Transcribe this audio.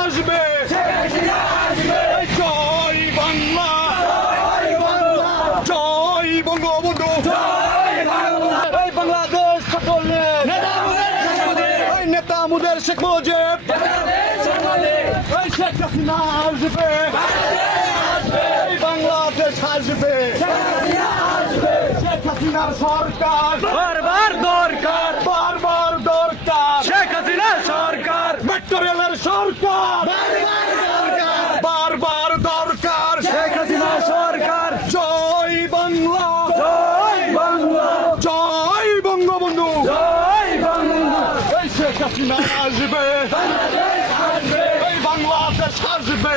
আসবে জয় বাংলা জয় বঙ্গবন্ধু এই বাংলাদেশ সকলের এই নেতা মুদের শেখ মুজিব এই শেখ হাসিনা আসবে এই বাংলাদেশ আসবে শেখ হাসিনার সরকার বারবার দরকার বারবার দরকার শেখ হাসিনা সরকার মেট্রো রেলের সরকার বারবার দরকার শেখ হাসিনা সরকার জয় বাংলা জয় বাংলা জয় বঙ্গবন্ধু জয় বাংলা এই শেখ হাসিনা আসবে এই বাংলাদেশ আসবে